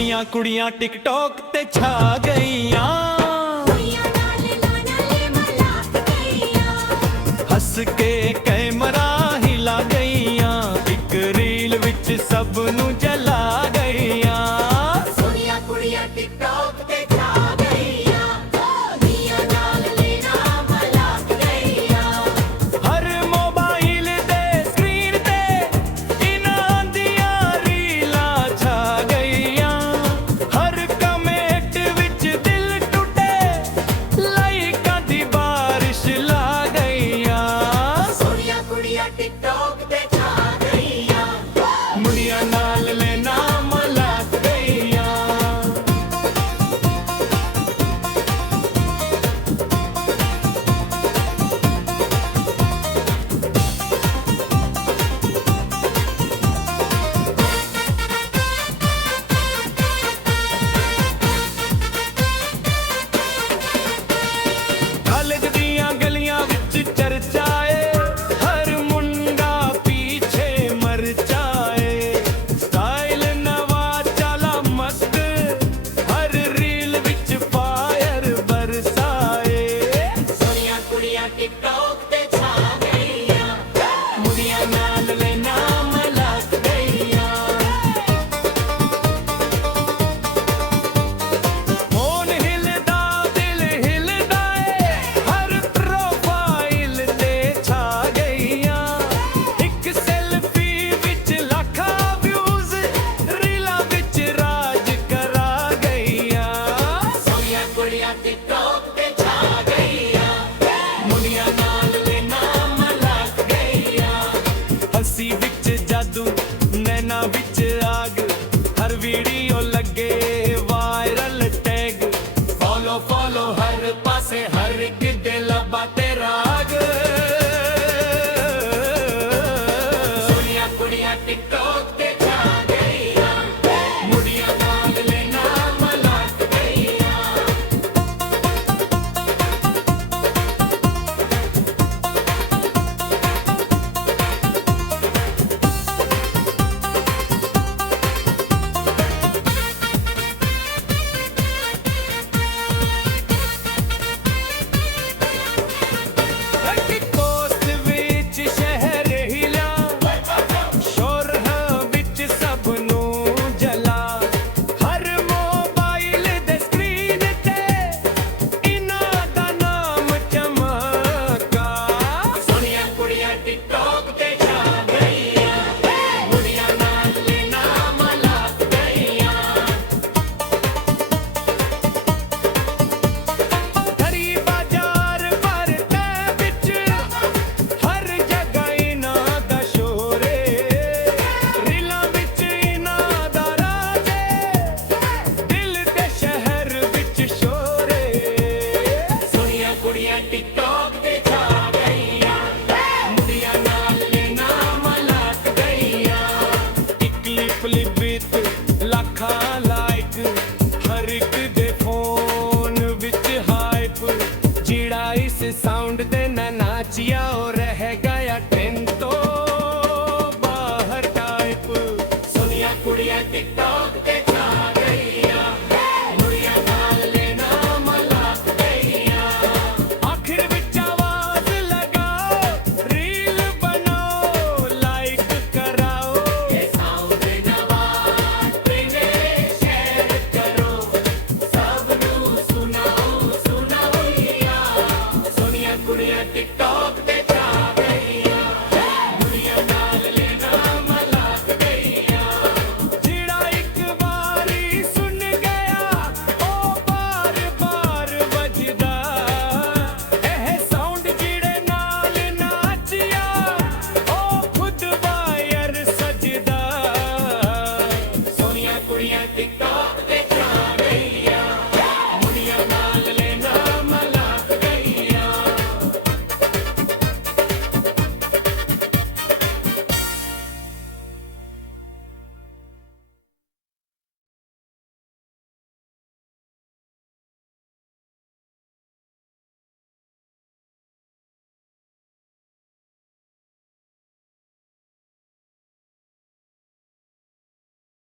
ਸੋਹਣੀਆਂ ਕੁੜੀਆਂ ਟਿਕਟੌਕ ਤੇ ਛਾ ਗਈਆਂ, ਹੱਸ ਕੇ ਕੈਮਰਾ ਹਿਲਾ ਗਈਆਂ, ਇੱਕ ਰੀਲ ਵਿੱਚ ਸਭ ਨੂੰ ਜਲਾ ਗਈਆਂ। ਸੋਹਣੀਆਂ ਕੁੜੀਆਂ ਟਿਕਟੌਕ ਤੇ ਛਾ ਗਈਆਂ, ਦੁਨੀਆ ਨਾਲ ਲੈਣਾ ਮਲਾਕ ਗਈਆਂ। ਹਰ ਮੋਬਾਈਲ ਦੇ ਸਕਰੀਨ ਤੇ ਇਹਨਾਂ ਦੀਆਂ ਰੀਲਾਂ ਛਾ ਗਈਆਂ, ਹਰ ਕਮੈਂਟ ਵਿੱਚ ਦਿਲ ਟੁੱਟੇ, ਲਾਈਕਾਂ ਦੀ ਬਾਰਿਸ਼ ਲਾ ਗਈਆਂ। ਸੋਹਣੀਆਂ ਕੁੜੀਆਂ ਟਿਕਟੌਕ ਤੇ ਛਾ ਗਈਆਂ, ਮੁੰਡਿਆਂ ਨਾਲ ਲੈਣਾ ਮਲਾਕ ਗਈਆਂ। ਕਾਲਜ ਦੀਆਂ ਗਲੀਆਂ ਵਿੱਚ ਚਰਚਾ ਏ, ਹਰ ਮੁੰਡਾ ਪੀਛੇ ਮਰ ਜਾਏ। ਸਟਾਈਲ ਨਵਾਂ ਚਾਲਾ ਮਸਤ, ਹਰ ਰੀਲ ਵਿੱਚ ਫਾਇਰ ਬਰਸਾਏ। ਸੋਹਣੀਆਂ ਕੁੜੀਆਂ ਟਿਕਟੌਕ ਤੇ ਛਾ ਗਈਆਂ, ਮੁੰਡਿਆਂ ਨਾਲ ਲੈਣਾ ਮਲਾਕ ਗਈਆਂ। ਮੋਨ ਹਿਲਦਾ ਦਿਲ ਹਿਲਦਾ ਏ, ਹਰ ਪ੍ਰੋਫਾਈਲ ਤੇ ਛਾ ਗਈਆਂ, ਇੱਕ ਸੈਲਫੀ ਵਿੱਚ ਲੱਖਾਂ ਵਿਊਜ਼, ਰੀਲਾਂ ਵਿੱਚ ਰਾਜ ਕਰਾ ਗਈਆਂ। ਸੋਹਣੀਆਂ ਕੁੜੀਆਂ ਟਿਕਟੌਕ ਤੇ ਛਾ ਗਈਆਂ, ਮੁੰਡਿਆਂ ਨਾਲ ਲੈਣਾ ਮਲਾਕ ਗਈਆਂ। ਹੱਸੀ ਵਿੱਚ ਜਾਦੂ, ਨੈਣਾ ਵਿੱਚ ਆਗ, ਹਰ ਵੀਡੀਓ ਲੱਗੇ ਵਾਇਰਲ ਟੈਗ। ਫੋਲੋ ਫੋਲੋ ਹਰ ਪਾਸੇ, ਹਰ ਇੱਕ ਦੇ ਲੱਭਾ ਤੇ ਰਾਗ। ਸੋਹਣੀਆਂ ਕੁੜੀਆਂ ਟਿਕਟੌਕ